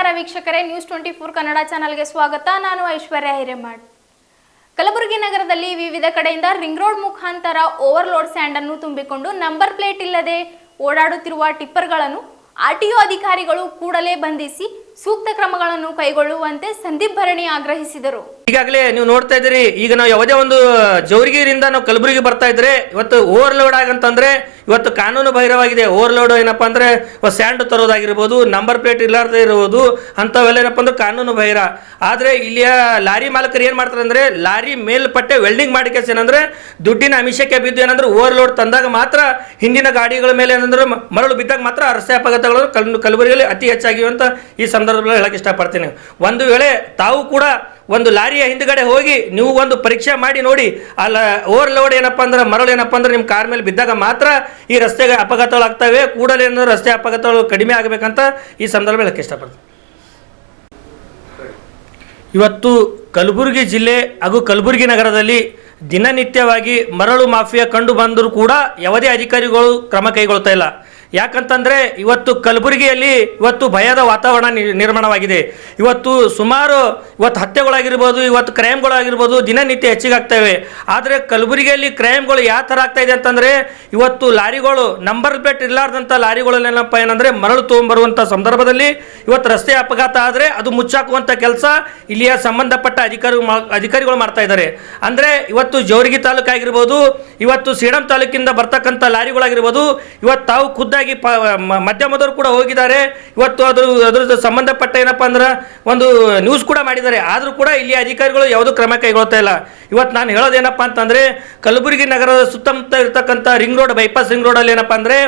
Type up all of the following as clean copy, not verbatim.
ನಮಸ್ಕಾರ ವೀಕ್ಷಕರೇ, ನ್ಯೂಸ್ 24 ಕನ್ನಡ ಚಾನೆಲ್ಗೆ ಸ್ವಾಗತ. ನಾನು ಐಶ್ವರ್ಯ ಹಿರೇಮಠ್. ಕಲಬುರಗಿ ನಗರದಲ್ಲಿ ವಿವಿಧ ಕಡೆಯಿಂದ ರಿಂಗ್ ರೋಡ್ ಮುಖಾಂತರ ಓವರ್ಲೋಡ್ ಸ್ಯಾಂಡ್ ಅನ್ನು ತುಂಬಿಕೊಂಡು ನಂಬರ್ ಪ್ಲೇಟ್ ಇಲ್ಲದೆ ಓಡಾಡುತ್ತಿರುವ ಟಿಪ್ಪರ್ಗಳನ್ನು ಆರ್ಟಿಒ ಅಧಿಕಾರಿಗಳು ಕೂಡಲೇ ಬಂಧಿಸಿ ಸೂಕ್ತ ಕ್ರಮಗಳನ್ನು ಕೈಗೊಳ್ಳುವಂತೆ ಸಂದೀಪ್ ಭರಣಿ ಆಗ್ರಹಿಸಿದರು. ಈಗಾಗಲೇ ನೀವು ನೋಡ್ತಾ ಇದ್ದೀರಿ, ಈಗ ನಾವು ಯಾವುದೇ ಒಂದು ಜವರಿಗಿರಿಂದ ನಾವು ಕಲಬುರಗಿ ಬರ್ತಾ ಇದ್ರೆ ಇವತ್ತು ಓವರ್ಲೋಡ್ ಆಗಂತಂದ್ರೆ ಇವತ್ತು ಕಾನೂನು ಬಾಹಿರವಾಗಿದೆ. ಓವರ್ಲೋಡ್ ಏನಪ್ಪಾ ಅಂದ್ರೆ ಸ್ಯಾಂಡ್ ತರೋದಾಗಿರ್ಬೋದು, ನಂಬರ್ ಪ್ಲೇಟ್ ಇಲ್ಲಾರ್ದೇ ಇರ್ಬೋದು, ಅಂಥವೆಲ್ಲ ಏನಪ್ಪ ಅಂದ್ರೆ ಕಾನೂನು ಬಾಹಿರ. ಆದರೆ ಇಲ್ಲಿಯ ಲಾರಿ ಮಾಲಕರು ಏನು ಮಾಡ್ತಾರೆ ಅಂದ್ರೆ ಲಾರಿ ಮೇಲ್ಪಟ್ಟೆ ವೆಲ್ಡಿಂಗ್ ಮಾಡಿಕೆ ಏನಂದ್ರೆ ದುಡ್ಡಿನ ಅಮಿಷಕ್ಕೆ ಬಿದ್ದು ಏನಂದ್ರೆ ಓವರ್ಲೋಡ್ ತಂದಾಗ ಮಾತ್ರ ಹಿಂದಿನ ಗಾಡಿಗಳ ಮೇಲೆ ಏನಂದ್ರೆ ಮರಳು ಬಿದ್ದಾಗ ಮಾತ್ರ ರಸ್ತೆ ಅಪಘಾತಗಳು ಕಲಬುರಗಿಯಲ್ಲಿ ಅತಿ ಹೆಚ್ಚಾಗಿವೆ ಅಂತ ಈ ಸಂದರ್ಭದಲ್ಲಿ ಹೇಳಕ್ಕೆ ಇಷ್ಟಪಡ್ತೀನಿ. ಒಂದು ವೇಳೆ ತಾವು ಕೂಡ ಒಂದು ಲಾರಿಯ ಹಿಂದ್ಗಡೆ ಹೋಗಿ ನೀವು ಒಂದು ಪರೀಕ್ಷೆ ಮಾಡಿ ನೋಡಿ, ಅಲ್ಲ ಓವರ್ಲೋಡ್ ಏನಪ್ಪ ಅಂದ್ರೆ ಮರಳು ಏನಪ್ಪ ಅಂದ್ರೆ ನಿಮ್ಮ ಕಾರ್ ಮೇಲೆ ಬಿದ್ದಾಗ ಮಾತ್ರ ಈ ರಸ್ತೆಗೆ ಅಪಘಾತಗಳಾಗ್ತವೆ. ಕೂಡಲೇ ರಸ್ತೆ ಅಪಘಾತಗಳು ಕಡಿಮೆ ಆಗಬೇಕಂತ ಈ ಸಂದರ್ಭ ಹೇಳಕ್ಕೆ ಇಷ್ಟಪಡ್ತೀನಿ. ಇವತ್ತು ಕಲಬುರಗಿ ಜಿಲ್ಲೆ ಹಾಗೂ ಕಲಬುರಗಿ ನಗರದಲ್ಲಿ ದಿನನಿತ್ಯವಾಗಿ ಮರಳು ಮಾಫಿಯಾ ಕಂಡು ಬಂದರೂ ಕೂಡ ಯಾವುದೇ ಅಧಿಕಾರಿಗಳು ಕ್ರಮ ಕೈಗೊಳ್ತಾ ಇಲ್ಲ. ಯಾಕಂತಂದರೆ ಇವತ್ತು ಕಲಬುರಗಿಯಲ್ಲಿ ಇವತ್ತು ಭಯದ ವಾತಾವರಣ ನಿರ್ಮಾಣವಾಗಿದೆ. ಇವತ್ತು ಸುಮಾರು ಹತ್ಯೆಗಳಾಗಿರ್ಬೋದು, ಇವತ್ತು ಕ್ರೈಮ್ಗಳಾಗಿರ್ಬೋದು ದಿನನಿತ್ಯ ಹೆಚ್ಚಿಗಾಗ್ತವೆ. ಆದರೆ ಕಲಬುರಗಿಯಲ್ಲಿ ಕ್ರೈಮ್ಗಳು ಯಾವ ಥರ ಆಗ್ತಾ ಇದೆ ಅಂತಂದರೆ ಇವತ್ತು ಲಾರಿಗಳು ನಂಬರ್ ಪ್ಲೇಟ್ ಇರಲಾರ್ದಂಥ ಲಾರಿಗಳಲ್ಲೇನಪ್ಪ ಏನಂದರೆ ಮರಳು ತೊಗೊಂಬರುವಂಥ ಸಂದರ್ಭದಲ್ಲಿ ಇವತ್ತು ರಸ್ತೆ ಅಪಘಾತ ಆದರೆ ಅದು ಮುಚ್ಚಾಕುವಂಥ ಕೆಲಸ ಇಲ್ಲಿಯ ಸಂಬಂಧಪಟ್ಟ ಅಧಿಕಾರಿಗಳು ಮಾಡ್ತಾ ಇದ್ದಾರೆ. ಅಂದರೆ ಇವತ್ತು ಜವರ್ಗಿ ತಾಲೂಕು ಆಗಿರ್ಬೋದು, ಇವತ್ತು ಸೇಡಂ ತಾಲೂಕಿಂದ ಬರ್ತಕ್ಕಂಥ ಲಾರಿಗಳಾಗಿರ್ಬೋದು, ಇವತ್ತು ತಾವು ಖುದ್ದಾಗಿ ಮಧ್ಯಮದವರು ಕೂಡ ಹೋಗಿದ್ದಾರೆ. ಇವತ್ತು ಅದ್ರ ಸಂಬಂಧಪಟ್ಟ ಏನಪ್ಪಾ ಅಂದ್ರೆ ಒಂದು ನ್ಯೂಸ್ ಕೂಡ ಮಾಡಿದ್ದಾರೆ. ಆದರೂ ಕೂಡ ಇಲ್ಲಿ ಅಧಿಕಾರಿಗಳು ಯಾವುದೂ ಕ್ರಮ ಕೈಗೊಳ್ತಾ ಇಲ್ಲ. ಇವತ್ತು ನಾನು ಹೇಳೋದೇನಪ್ಪ ಅಂತಂದರೆ ಕಲಬುರಗಿ ನಗರದ ಸುತ್ತಮುತ್ತ ಇರತಕ್ಕಂಥ ರಿಂಗ್ ರೋಡ್, ಬೈಪಾಸ್ ರಿಂಗ್ ರೋಡಲ್ಲಿ ಏನಪ್ಪ ಅಂದರೆ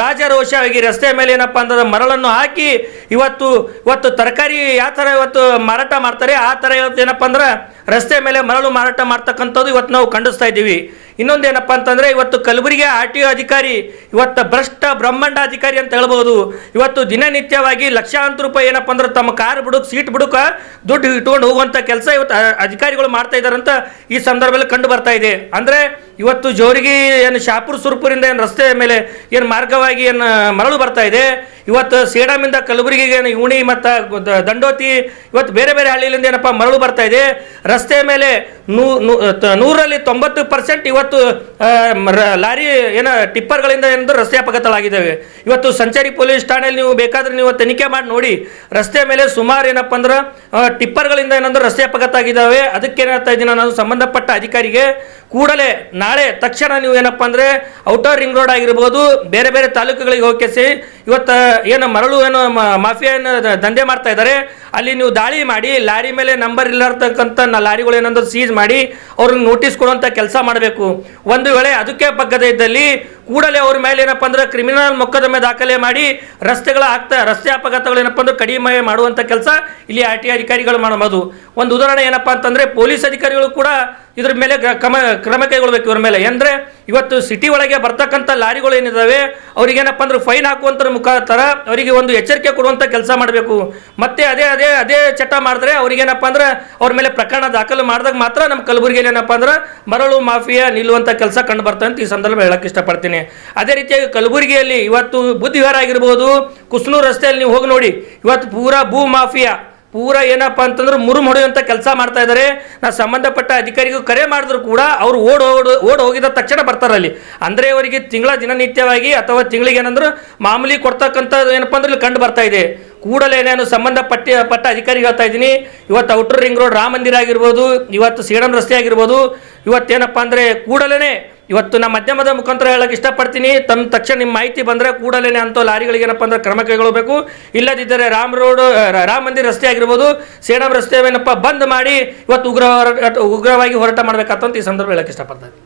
ರಾಜರೋಷವಾಗಿ ರಸ್ತೆ ಮೇಲೆ ಏನಪ್ಪ ಅಂತಂದ್ರೆ ಮರಳನ್ನು ಹಾಕಿ ಇವತ್ತು ತರಕಾರಿ ಯಾವ ಥರ ಇವತ್ತು ಮಾರಾಟ ಮಾಡ್ತಾರೆ ಆ ಥರ ಇವತ್ತು ಏನಪ್ಪ ಅಂದ್ರೆ ರಸ್ತೆ ಮೇಲೆ ಮರಳು ಮಾರಾಟ ಮಾಡ್ತಕ್ಕಂಥದ್ದು ಇವತ್ತು ನಾವು ಖಂಡಿಸ್ತಾ ಇದ್ದೀವಿ. ಇನ್ನೊಂದೇನಪ್ಪ ಅಂತಂದರೆ ಇವತ್ತು ಕಲಬುರಗಿ ಆರ್ಟಿಒ ಅಧಿಕಾರಿ ಇವತ್ತು ಭ್ರಷ್ಟ ಬ್ರಹ್ಮಾಂಡ ಅಧಿಕಾರಿ ಅಂತ ಹೇಳ್ಬೋದು. ಇವತ್ತು ದಿನನಿತ್ಯವಾಗಿ ಲಕ್ಷಾಂತರ ರೂಪಾಯಿ ಏನಪ್ಪ ಅಂದ್ರೆ ತಮ್ಮ ಕಾರ್ ಬಿಡುಕ್ ಸೀಟ್ ಬಿಡುಕ ದುಡ್ಡು ಇಟ್ಕೊಂಡು ಹೋಗುವಂಥ ಕೆಲಸ ಇವತ್ತು ಅಧಿಕಾರಿಗಳು ಮಾಡ್ತಾ ಇದ್ದಾರೆ ಅಂತ ಈ ಸಂದರ್ಭದಲ್ಲಿ ಕಂಡು ಬರ್ತಾ ಇದೆ. ಅಂದರೆ ಇವತ್ತು ಜೋರಿಗೆ ಏನು ಶಾಪುರ್ ಸುರ್ಪುರಿಂದ ಏನು ರಸ್ತೆ ಮೇಲೆ ಏನು ಮಾರ್ಗವಾಗಿ ಏನು ಮರಳು ಬರ್ತಾ ಇದೆ, ಇವತ್ತು ಸೇಡಮಿಂದ ಕಲಬುರಗಿಗೆ ಏನು ಉಣಿ ಮತ್ತು ದಂಡೋತಿ ಇವತ್ತು ಬೇರೆ ಬೇರೆ ಹಳ್ಳಿಯಿಂದ ಏನಪ್ಪ ಮರಳು ಬರ್ತಾ ಇದೆ. ರಸ್ತೆ ಮೇಲೆ 100ರಲ್ಲಿ 90% ಇವತ್ತು ಲಾರಿ ಏನೋ ಟಿಪ್ಪರ್ಗಳಿಂದ ಏನಂದ್ರೆ ರಸ್ತೆ ಅಪಘಾತಗಳಾಗಿದ್ದಾವೆ. ಇವತ್ತು ಸಂಚಾರಿ ಪೊಲೀಸ್ ಠಾಣೆಯಲ್ಲಿ ನೀವು ಬೇಕಾದ್ರೆ ನೀವು ತನಿಖೆ ಮಾಡಿ ನೋಡಿ, ರಸ್ತೆ ಮೇಲೆ ಸುಮಾರು ಏನಪ್ಪ ಅಂದ್ರೆ ಟಿಪ್ಪರ್ಗಳಿಂದ ಏನಂದ್ರೆ ರಸ್ತೆ ಅಪಘಾತ ಆಗಿದ್ದಾವೆ. ಅದಕ್ಕೆ ಏನಾಗ್ತಾ ಇದ್ದೀನಿ ನಾನು ಸಂಬಂಧಪಟ್ಟ ಅಧಿಕಾರಿಗೆ ಕೂಡಲೇ ನಾಳೆ ತಕ್ಷಣ ನೀವು ಏನಪ್ಪ ಅಂದರೆ ಔಟರ್ ರಿಂಗ್ ರೋಡ್ ಆಗಿರ್ಬೋದು, ಬೇರೆ ಬೇರೆ ತಾಲೂಕುಗಳಿಗೆ ಹೋಗಿಸಿ ಇವತ್ತು ಏನು ಮರಳು ಏನು ಮಾಫಿಯಾ ಏನು ದಂಧೆ ಮಾಡ್ತಾ ಇದ್ದಾರೆ ಅಲ್ಲಿ ನೀವು ದಾಳಿ ಮಾಡಿ ಲಾರಿ ಮೇಲೆ ನಂಬರ್ ಇಲ್ಲರ್ತಕ್ಕಂಥ ಲಾರಿಗಳು ಏನಂದ್ರೆ ಸೀಜ್ ಮಾಡಿ ಅವ್ರಿಗೆ ನೋಟಿಸ್ ಕೊಡುವಂಥ ಕೆಲಸ ಮಾಡಬೇಕು. ಒಂದು ವೇಳೆ ಅದಕ್ಕೆ ಬಗ್ಗದೇ ಇದ್ದಲ್ಲಿ ಕೂಡಲೇ ಅವ್ರ ಮೇಲೆ ಏನಪ್ಪ ಅಂದ್ರೆ ಕ್ರಿಮಿನಲ್ ಮೊಕದ್ದಮೆ ದಾಖಲೆ ಮಾಡಿ ರಸ್ತೆ ಅಪಘಾತಗಳು ಏನಪ್ಪ ಅಂದ್ರೆ ಕಡಿಮೆ ಮಾಡುವಂಥ ಕೆಲಸ ಇಲ್ಲಿ ಆರ್ಟಿಒ ಅಧಿಕಾರಿಗಳು ಮಾಡಬಹುದು. ಒಂದು ಉದಾಹರಣೆ ಏನಪ್ಪ ಅಂತಂದರೆ ಪೊಲೀಸ್ ಅಧಿಕಾರಿಗಳು ಕೂಡ ಇದ್ರ ಮೇಲೆ ಕ್ರಮ ಕೈಗೊಳ್ಬೇಕು ಇವ್ರ ಮೇಲೆ. ಅಂದರೆ ಇವತ್ತು ಸಿಟಿ ಒಳಗೆ ಬರ್ತಕ್ಕಂಥ ಲಾರಿಗಳು ಏನಿದ್ದಾವೆ ಅವ್ರಿಗೇನಪ್ಪ ಅಂದ್ರೆ ಫೈನ್ ಹಾಕುವಂಥ ಮುಖಾಂತರ ಅವರಿಗೆ ಒಂದು ಎಚ್ಚರಿಕೆ ಕೊಡುವಂಥ ಕೆಲಸ ಮಾಡಬೇಕು. ಮತ್ತೆ ಅದೇ ಚಟ ಮಾಡಿದ್ರೆ ಅವ್ರಿಗೇನಪ್ಪ ಅಂದ್ರೆ ಅವ್ರ ಮೇಲೆ ಪ್ರಕರಣ ದಾಖಲು ಮಾಡಿದಾಗ ಮಾತ್ರ ನಮ್ಮ ಕಲಬುರಗಿಯಲ್ಲಿ ಏನಪ್ಪ ಅಂದ್ರೆ ಮರಳು ಮಾಫಿಯಾ ನಿಲ್ಲುವಂಥ ಕೆಲಸ ಕಂಡು ಬರ್ತದೆ ಅಂತ ಈ ಸಂದರ್ಭ ಹೇಳಕ್ಕೆ ಇಷ್ಟಪಡ್ತೀನಿ. ಅದೇ ರೀತಿಯಾಗಿ ಕಲಬುರಗಿಯಲ್ಲಿ ಇವತ್ತು ಬುದ್ಧಿವಿಹಾರ ಆಗಿರ್ಬೋದು, ಕುಸ್ನೂರು ರಸ್ತೆಯಲ್ಲಿ ನೀವು ಹೋಗಿ ನೋಡಿ, ಇವತ್ತು ಪೂರಾ ಭೂ ಮಾಫಿಯಾ ಏನಪ್ಪ ಅಂತಂದ್ರೆ ಮುರುಮ್ ಹೊಡೆಯುವಂಥ ಕೆಲಸ ಮಾಡ್ತಾ ಇದ್ದಾರೆ. ನಾ ಸಂಬಂಧಪಟ್ಟ ಅಧಿಕಾರಿಗೂ ಕರೆ ಮಾಡಿದ್ರು ಕೂಡ ಅವರು ಓಡ್ ಹೋಗಿದ ತಕ್ಷಣ ಬರ್ತಾರಲ್ಲಿ. ಅಂದರೆ ಅವರಿಗೆ ದಿನನಿತ್ಯವಾಗಿ ಅಥವಾ ತಿಂಗಳಿಗೆ ಏನಂದ್ರೆ ಮಾಮೂಲಿ ಕೊಡ್ತಕ್ಕಂಥದ್ದು ಏನಪ್ಪ ಅಂದ್ರೆ ಇಲ್ಲಿ ಕಂಡು ಬರ್ತಾ ಇದೆ. ಕೂಡಲೇ ನಾನು ಸಂಬಂಧಪಟ್ಟ ಅಧಿಕಾರಿಗೆ ಹೇಳ್ತಾ ಇದ್ದೀನಿ, ಇವತ್ತು ಔಟರ್ ರಿಂಗ್ ರೋಡ್ ರಾಮ ಮಂದಿರ ಆಗಿರ್ಬೋದು, ಇವತ್ತು ಸೇಡಂ ರಸ್ತೆ ಆಗಿರ್ಬೋದು, ಇವತ್ತೇನಪ್ಪ ಅಂದರೆ ಕೂಡಲೇ ಇವತ್ತು ನಮ್ಮ ಮಾಧ್ಯಮದ ಮುಖಾಂತರ ಹೇಳಕ್ಕೆ ಇಷ್ಟಪಡ್ತೀನಿ, ತಕ್ಷಣ ನಿಮ್ಮ ಮಾಹಿತಿ ಬಂದರೆ ಕೂಡಲೇ ಅಂಥ ಲಾರಿಗಳಿಗೆ ಏನಪ್ಪ ಅಂದ್ರೆ ಕ್ರಮ ಕೈಗೊಳ್ಳಬೇಕು. ಇಲ್ಲದಿದ್ದರೆ ರಾಮ ಮಂದಿರ ರಸ್ತೆ ಆಗಿರ್ಬೋದು, ಸೇಡಂ ರಸ್ತೆ ಏನಪ್ಪ ಬಂದ್ ಮಾಡಿ ಇವತ್ತು ಉಗ್ರವಾಗಿ ಹೋರಾಟ ಮಾಡಬೇಕಂತ ಈ ಸಂದರ್ಭ ಹೇಳಕ್ಕೆ ಇಷ್ಟಪಡ್ತೀನಿ.